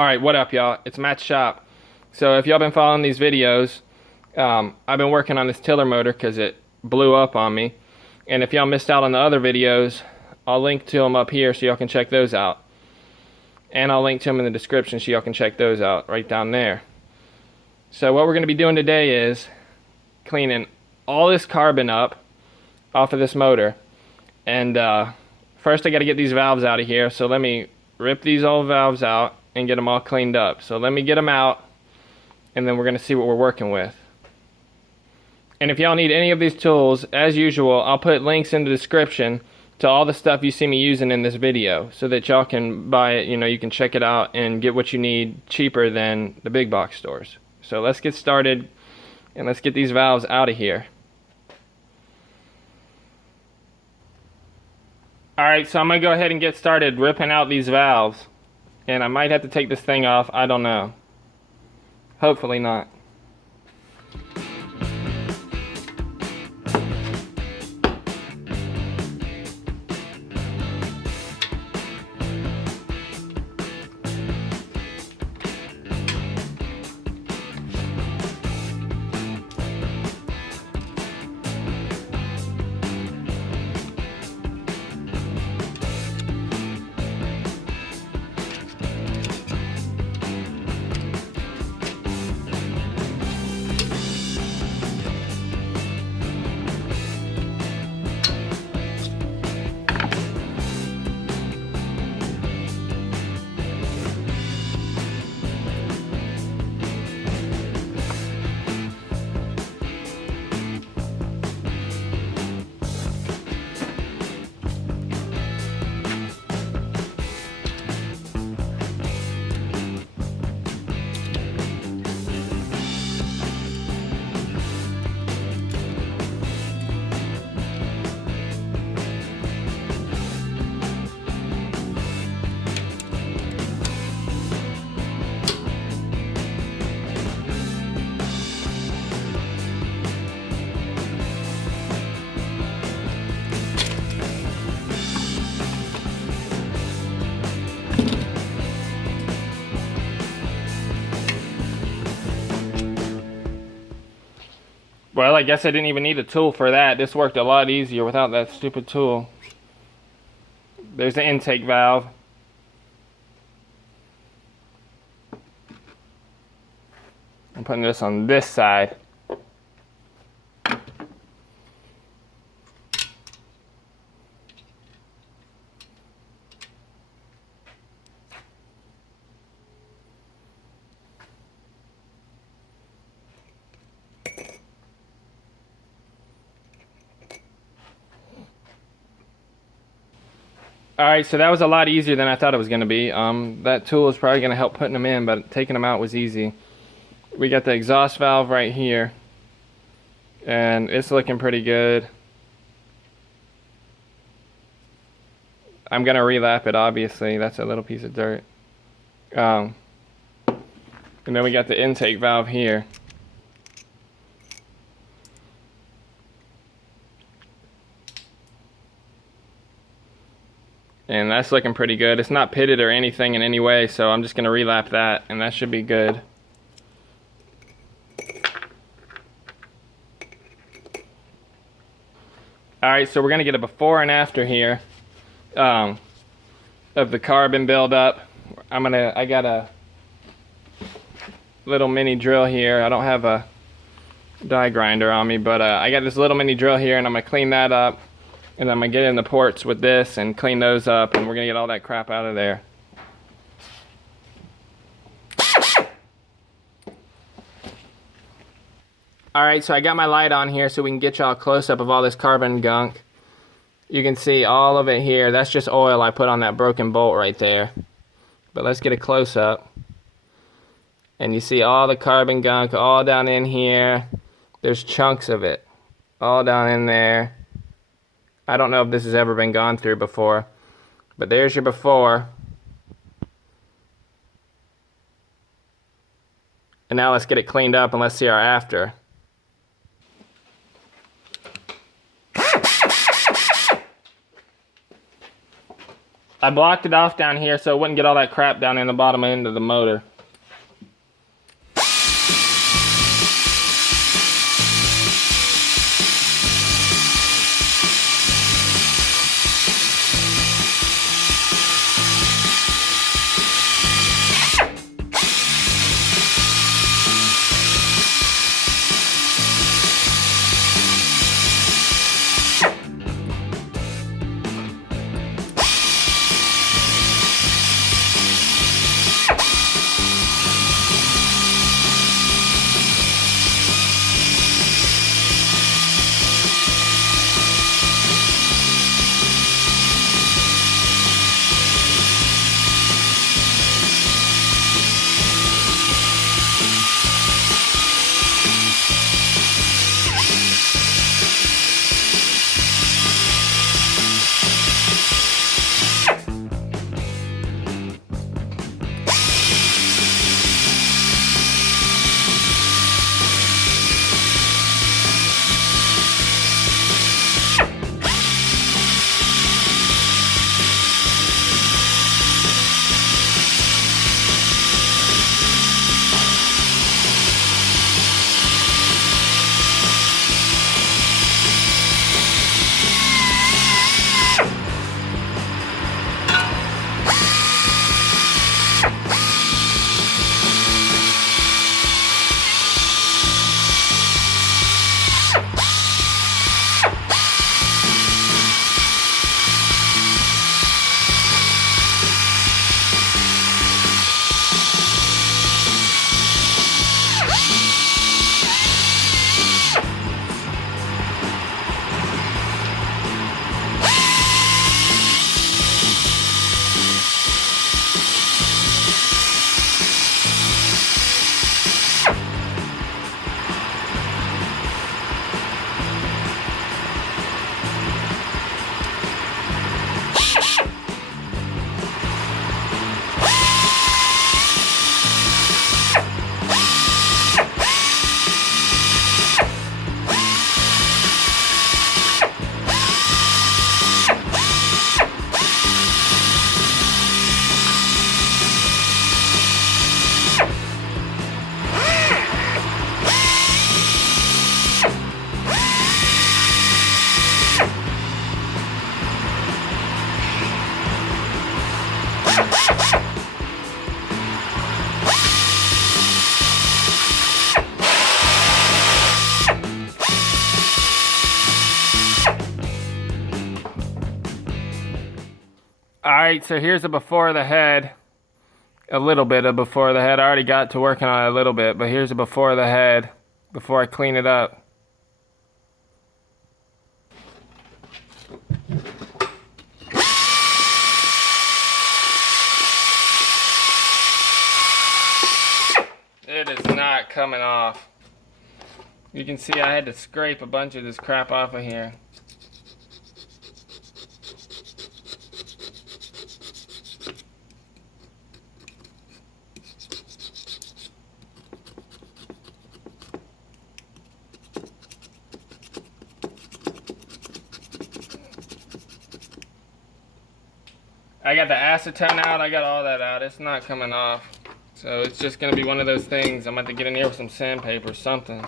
Alright, what up y'all? It's Matt's shop. So if y'all been following these videos, I've been working on this tiller motor because it blew up on me. And if y'all missed out on the other videos, I'll link to them up here so y'all can check those out. And I'll link to them in the description so y'all can check those out right down there. So what we're going to be doing today is cleaning all this carbon up off of this motor. And first I got to get these valves out of here, so let me rip these old valves out and get them all cleaned up. So let me get them out, and then we're going to see what we're working with. And if y'all need any of these tools, as usual, I'll put links in the description to all the stuff you see me using in this video, so that y'all can buy it, you can check it out and get what you need cheaper than the big box stores. So let's get started, and let's get these valves out of here. Alright, so I'm going to go ahead and get started ripping out these valves. And I might have to take this thing off, I don't know. Hopefully not. Well, I guess I didn't even need a tool for that. This worked a lot easier without that stupid tool. There's the intake valve. I'm putting this on this side. Alright, so that was a lot easier than I thought it was going to be. That tool is probably going to help putting them in, but taking them out was easy. We got the exhaust valve right here, and it's looking pretty good. I'm going to relap it, obviously. That's a little piece of dirt. And then we got the intake valve here. And that's looking pretty good. It's not pitted or anything in any way, so I'm just going to relap that, and that should be good. Alright, so we're going to get a before and after here of the carbon buildup. I got a little mini drill here. I don't have a die grinder on me, but I got this little mini drill here, and I'm going to clean that up. And then I'm going to get in the ports with this and clean those up, and we're going to get all that crap out of there. Alright, so I got my light on here so we can get y'all a close-up of all this carbon gunk. You can see all of it here. That's just oil I put on that broken bolt right there. But let's get a close-up. And you see all the carbon gunk all down in here. There's chunks of it all down in there. I don't know if this has ever been gone through before, but there's your before. And now let's get it cleaned up and let's see our after. I blocked it off down here so it wouldn't get all that crap down in the bottom end of the motor. Alright, so here's a before the head. A little bit of before the head. I already got to working on it a little bit, but here's a before the head before I clean it up. It is not coming off. You can see I had to scrape a bunch of this crap off of here. I got the acetone out, I got all that out. It's not coming off. So it's just going to be one of those things. I'm going to have to get in here with some sandpaper or something.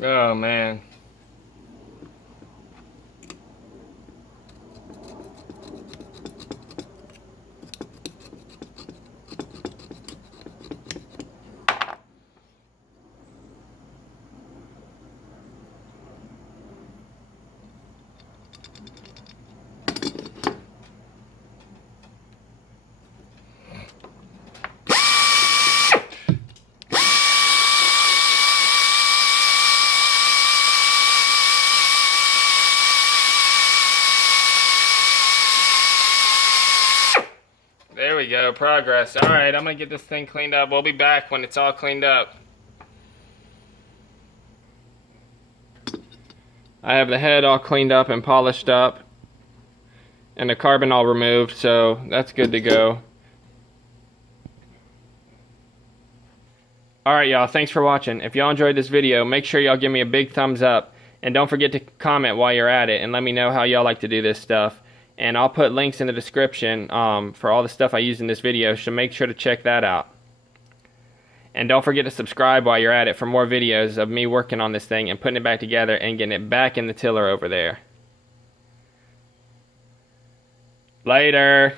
Oh man. There we go, progress. Alright, I'm going to get this thing cleaned up. We'll be back when it's all cleaned up. I have the head all cleaned up and polished up, and the carbon all removed, so that's good to go. Alright y'all, thanks for watching. If y'all enjoyed this video, make sure y'all give me a big thumbs up, and don't forget to comment while you're at it and let me know how y'all like to do this stuff. And I'll put links in the description for all the stuff I use in this video, so make sure to check that out. And don't forget to subscribe while you're at it for more videos of me working on this thing and putting it back together and getting it back in the tiller over there. Later.